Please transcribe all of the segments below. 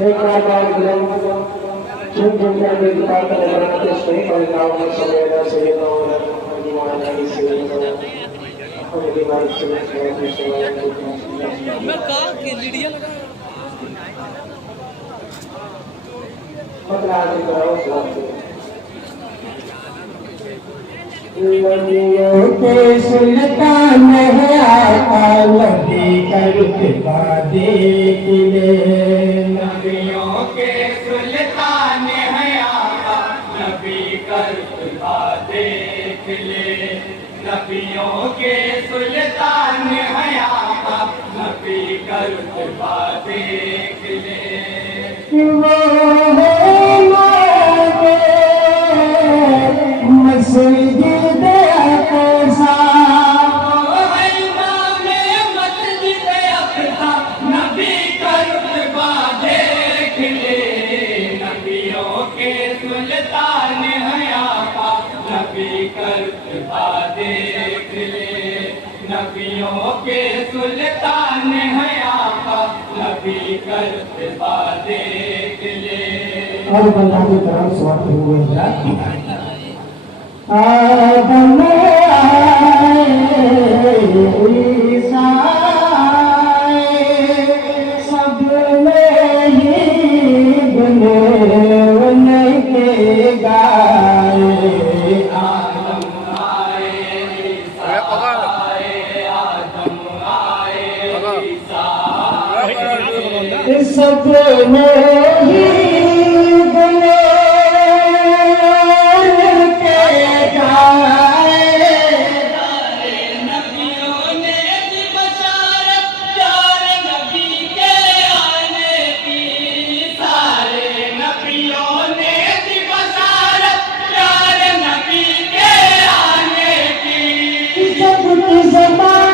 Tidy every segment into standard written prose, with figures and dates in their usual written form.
एक बार गुलाम चुन चुन कर के किताब का निवारण के सही परिणाम में समेरा सही ना होना दीवाना की सेवा और दीवार से सेवा मैं कहा कि लीडिया लगा पकड़ा के कराओ स्वागत नदियों के सुल्तान है आका नदी कृपा देख ले नबियों के सुल्तान है आका नबी कृपा देख ले नबियों के सुल्तान है आका नबी कृपा देख ले वो है मस्जिद सुल्तान है आका नबी कृपा देख ले नबियों के सुल्तान है आका नबी कृपा देख ले और बंदा की तरफ स्वागत हुए आदम ईसा सब में ही बने सब में ही बने के गाए नबियों ने दी बशारत प्यारे नबी के आने की सारे नबियों ने दी बशारत प्यारे नबी के आने की सबकी ज़बान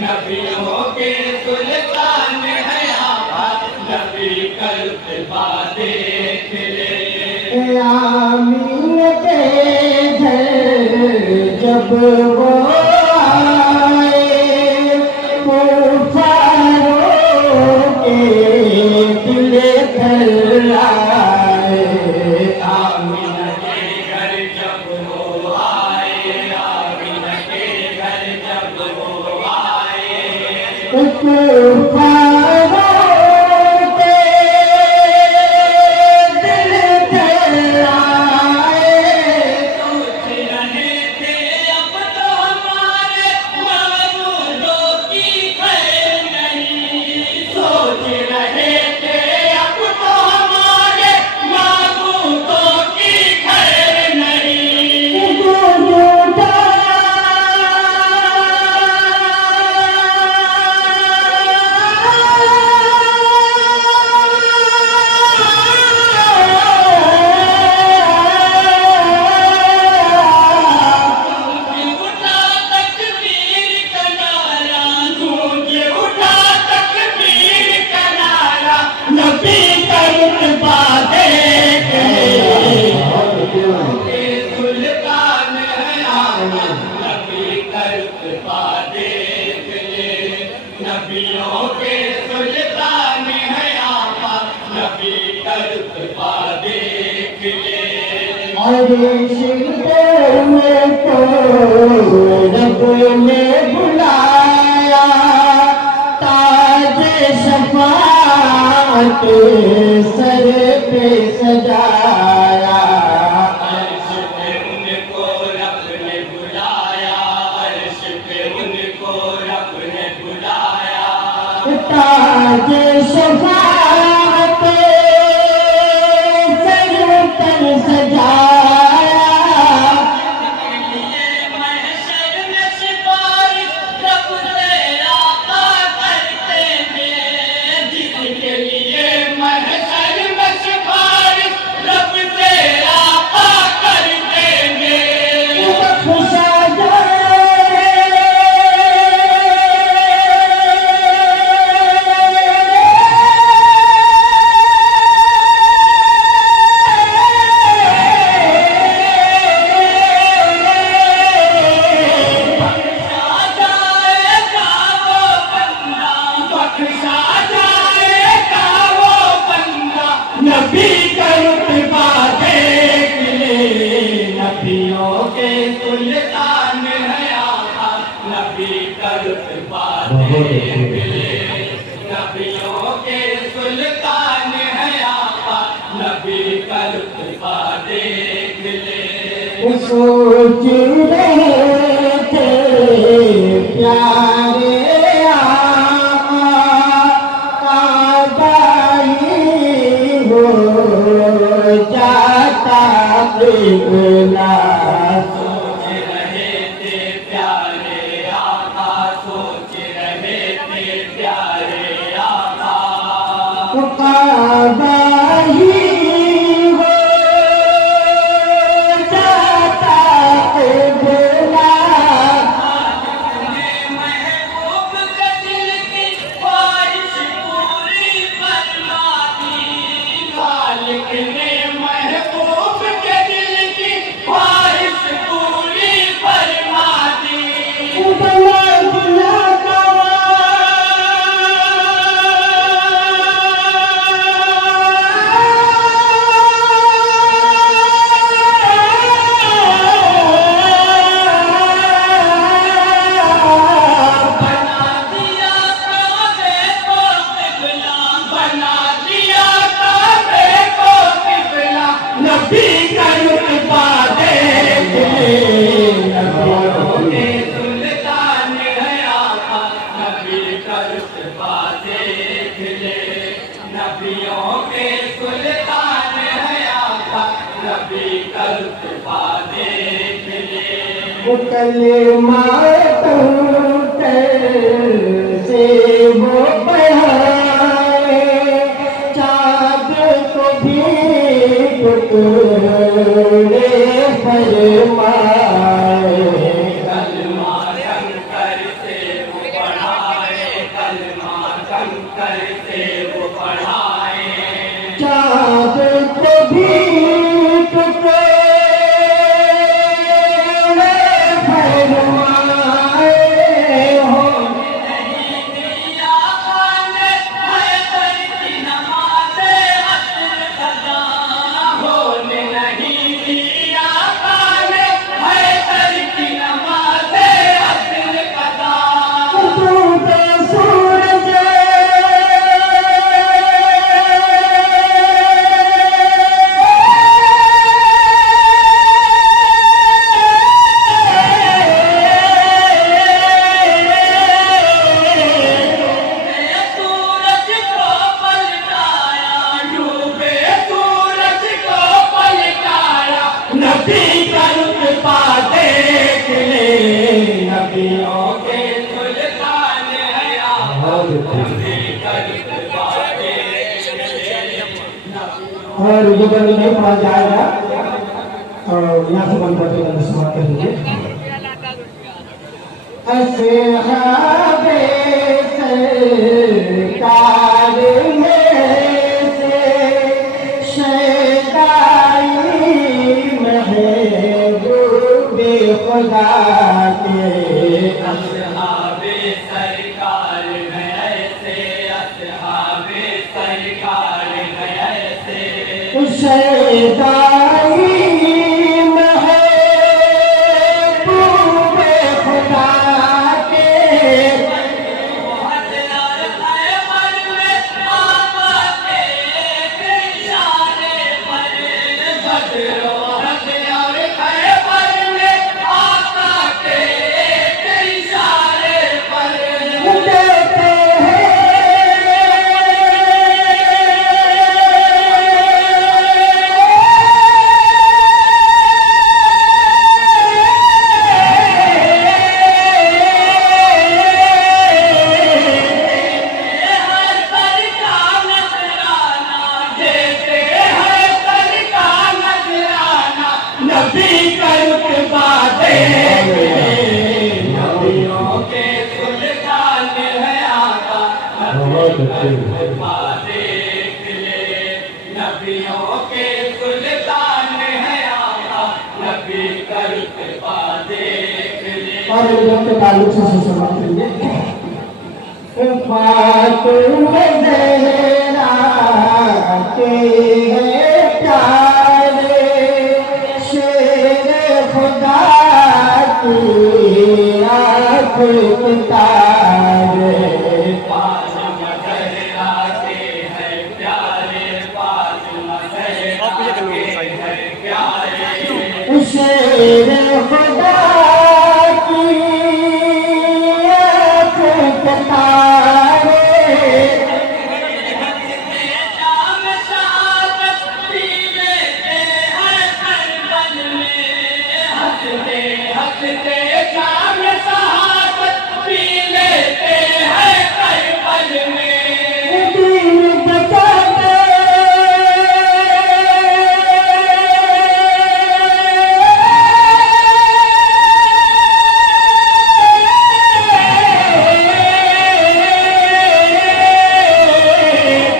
नबियों के सुल्तान है आका नबी कृपा देख ले आमीन के घर जब वो आए कुफारों के दिल थर्राए आमीन के घर जब वो आए आमीन के घर जब वो आए कुफारों के दिल थर्राए सोच रहे थे अब तो हमारे माबूदों की खैर नहीं सोच रहे थे अब तो हमारे माबूदों की खैर नहीं उठा तकबीर का नारा गूंज उठा तकबीर का नारा नबी कृपा देख ले सुल्तान है आका नबी कृपा देख ले नबियों के सुल्तान है आका नबी कृपा देख ले अरे शिकदर में तो रब ने बुलाया ताज शफाअत सर पे सजाया अर्श पे उनको रब ने बुलाया अर्श पे उनको रब ने बुलाया ताज शफाअत सर पर सजाया महशर में सिपाही रब से आका करते नबियों के सुल्तान है आका, नबी का रुतबा देख ले। सोच रहे थे प्यारे आका, काबाई हो जाता बिगला। सोच रहे थे प्यारे आका, सोच रहे थे प्यारे आका, काबाई हो जाता बिगला। महबूब के दिल की ख्वाहिश पूरी फरमा दी। खालिक ने महबूब के दिल की ख्वाहिश पूरी फरमा दी। बना दिया काबे को किबला, बना दिया काबे को किबला, नबी का रुतबा देख ले। नबियों के सुल्तान है आका, नबी का रुतबा देख ले। नबियों के सुल्तान है आका, नबी का रुतबा देख ले। कलमा से वो पढ़ाए, चाँद को भी टुकड़े फरमाए। कलमा कंकर से वो पढ़ाए, कलमा कंकर से वो पढ़ाए। चाँद को भी टुकड़े फरमाए हो। नहीं दिया खाने हैदर की नमाज़े असर सदा, होने नहीं दिया खाने हैदर की नमाज़े असर सदा। टूटे सूरज सूरज को पलटाया, डूबे सूरज को पलटाया, नबी का रुतबा देख ले। नबियों के सुल्तान है आका, नबी का रुतबा देख ले। और ये बंद नहीं पढ़ा जाएगा, और यहाँ से बंद करके बंद समाप्त करेंगे। असहाबे सरकार में से शैदाई महबूबे खुदा के। असहाबे सरकार में ऐसे, असहाबे सरकार में ऐसे, शैदाई महबूबे खुदा के। हथियार खैबर में आका के इशारे पर, बदरो हथियार खैबर में आका के इशारे पर। देते हर सर का नजराना देते हैं, सर का नजराना, नबी का रुतबा देख ले। नबियों के सुल्तान है आका, नबी का रुतबा देख ले। नबियों के सुल्तान है आका, नबी का रुतबा देख ले। और लोग के ताल्लुक से समाप्त करेंगे। फातिमा ज़हरा के प्यारे शेर खुदा की आँख उतारे। शेर खुदा की आँखों के तारे शाम शहादत पी लेते हैं करबल में हंसते हंसते शाम शहादत पी लेते हैं करबल में दीन बचाते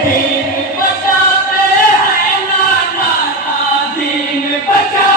दीन बचाते हैं नाना दीन बचा